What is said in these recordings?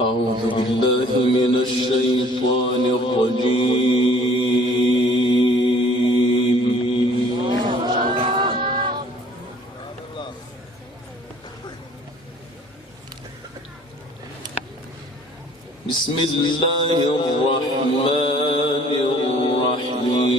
أعوذ بالله من الشيطان الرجيم. بسم الله الرحمن الرحيم.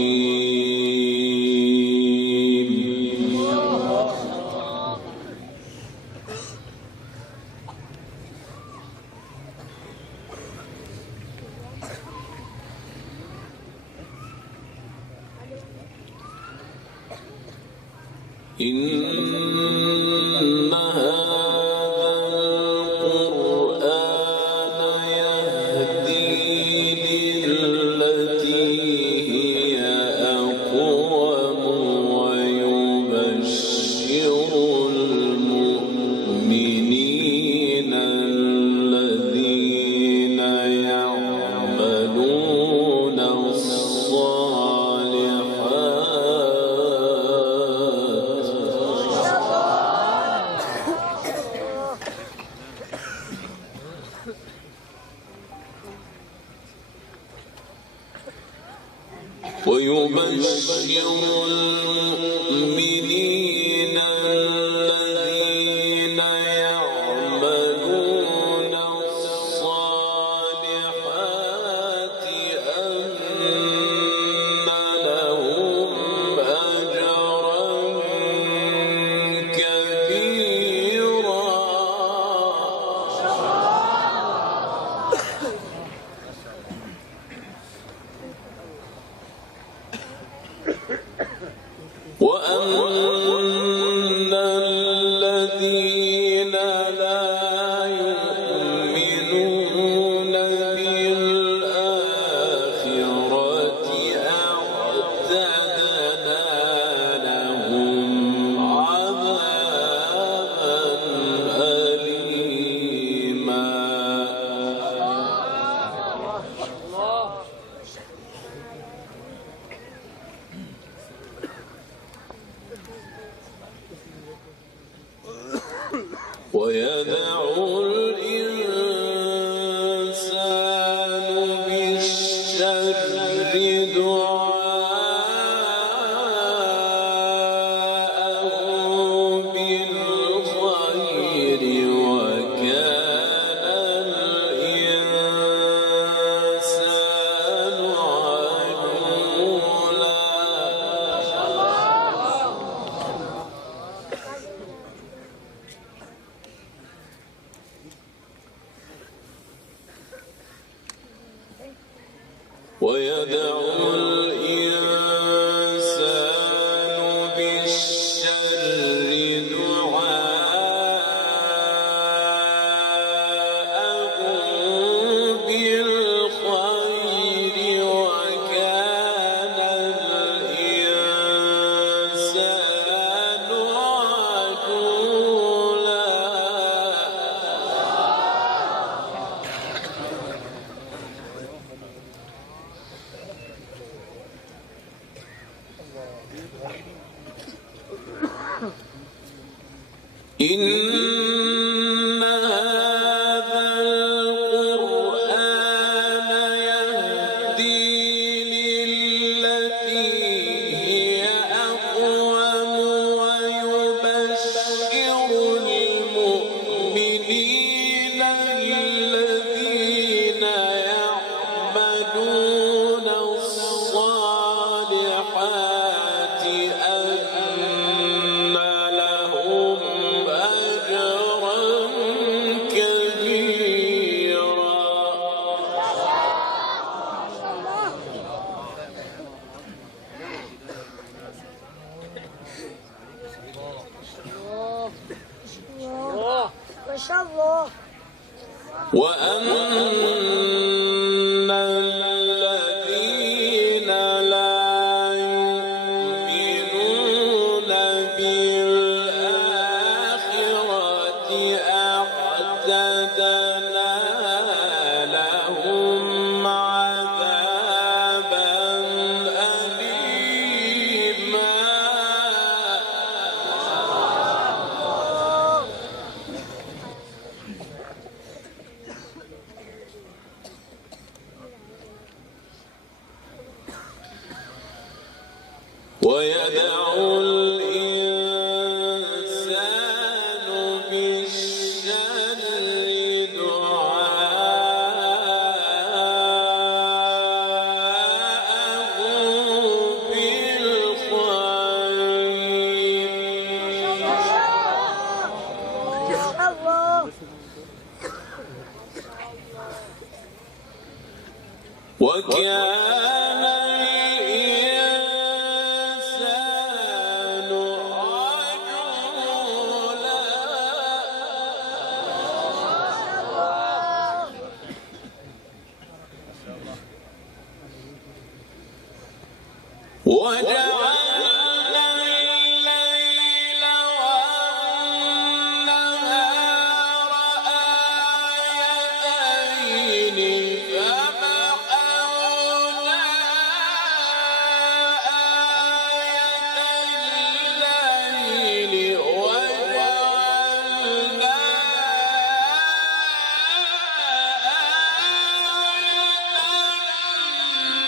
إن هذا القرآن يهدي للتي هي أقوم ويبشر المؤمنين الذين يعملون الصالحات أن لهم أجرا كبيرا. وأن الذين لا يؤمنون بالآخرة أعتدنا لهم عذابا أليما. ويدعو الإنسان بالشر دعاءه بالخير وكان الإنسان عجولا. ويدعو الإنسان بالشر دعاءه بالخير وكان الإنسان عجولا. إن هذا القرآن يهدي للتي هي أقوم ويبشر المؤمنين الذين يعملون الصالحات أن لهم أجرا كبيرا. ما شاء الله. وأن الذين لا يؤمنون بالآخرة أعتدنا لهم عذابا أليما. ويدعو الإنسان بالشر دعاءه بالخير. وكان الإنسان عجولا وجعلنا الليل والنهار آيتين فمحونا آية الليل وجعلنا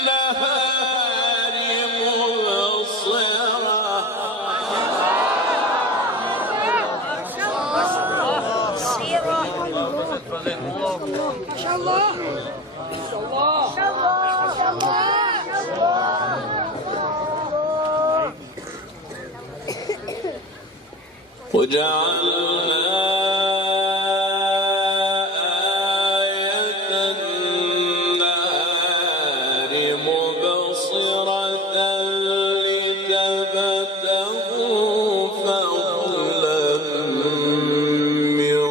النهار ما شاء الله وجعلنا آية النهار مبصرة لتبتغوا فضلا من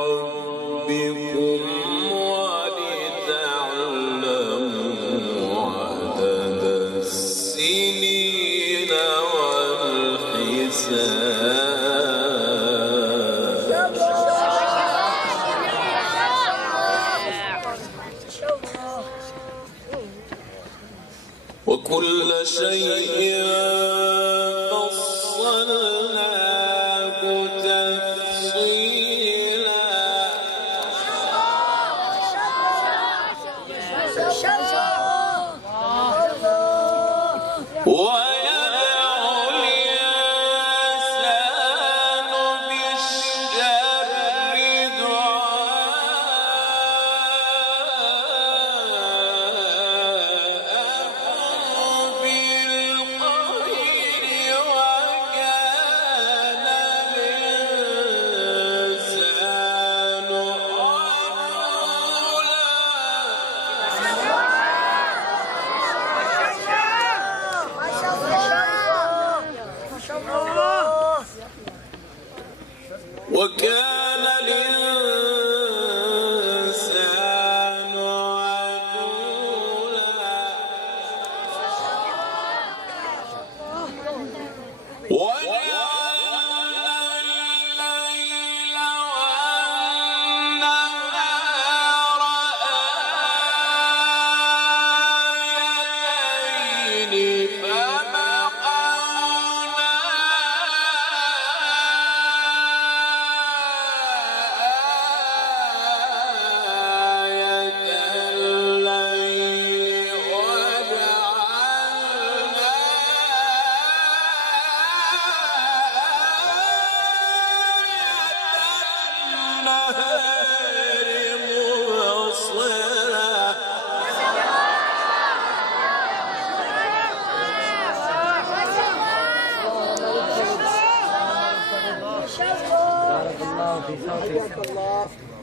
ربكم ولتعلموا عدد السنين والحساب. وكل شيء فصلناه تفصيلا. ويدعو الإنسان بالشر دعاءه بالخير وكان الإنسان وكان الإنسان عجولا. وجعلنا الليل والنهار آيتين فمحونا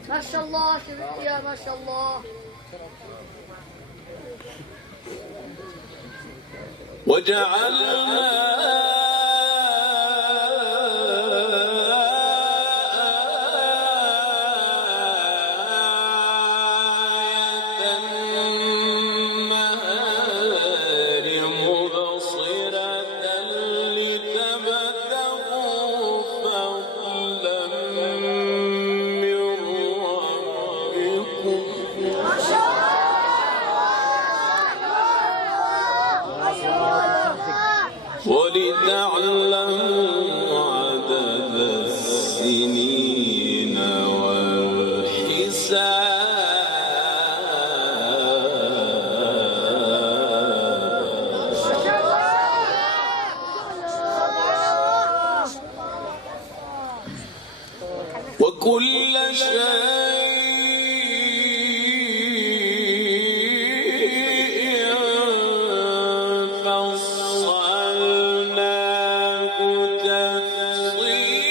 ما شاء الله يا ما شاء الله. وجعلنا ولتعلموا عدد السنين والحساب. وكل شيء فصلناه تفصيلا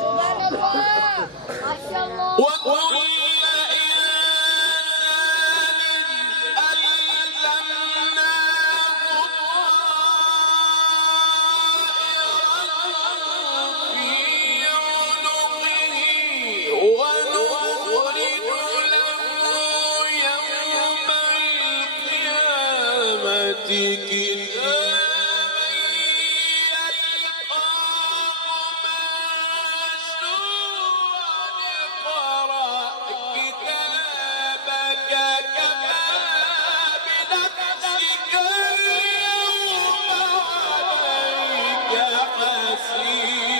سبحان الله ما شاء الله وكل إنسان ألزمناه طائره في عنقه ونخرج له يوم القيامة كتابا يلقاه منشورا اقرأ كتابك كفى بنفسك اليوم عليك حسيبا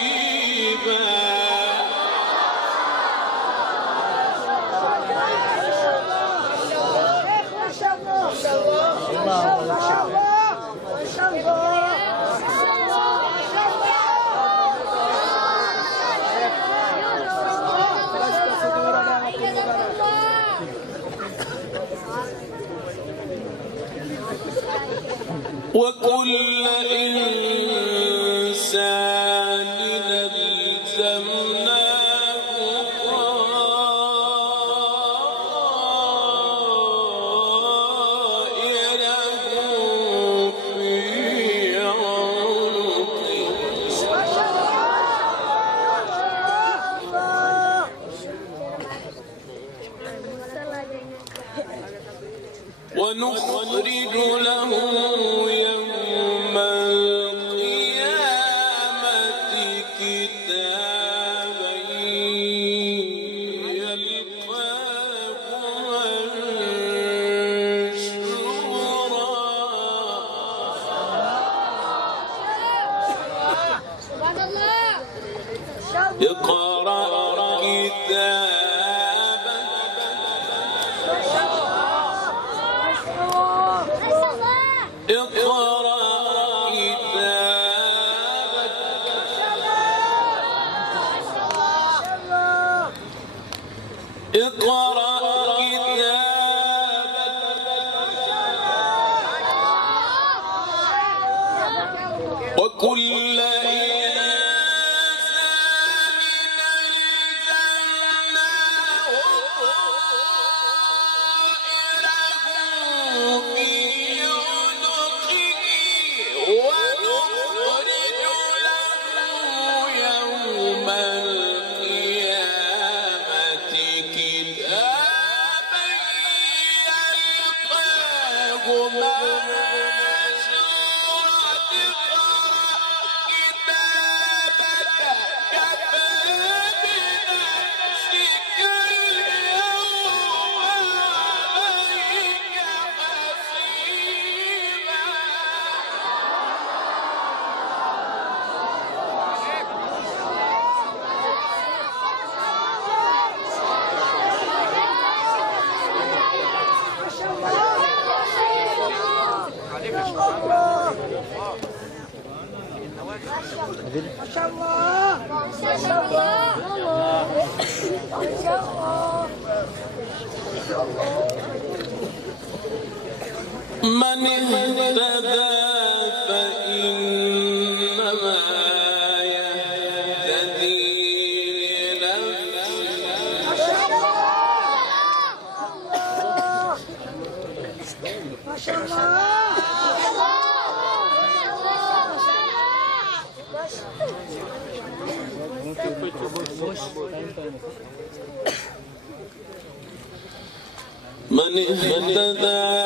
وكل إنسان ألزمناه طائره في عنقه ونخرج له يوم القيامة كتابا يلقاه منشورا سبحان الله اقرأ كتابك اقرأ كتابك اقرأ كتابك وكل إنسان ألزمناه طائره في عنقه ونخرج له يوم القيامة كتابا يلقاه منشورا كتابك كفى بنفسك اليوم عليك حسيبا من اهتدى فإنما يهتدي لنفسه ما شاء الله من اهتدى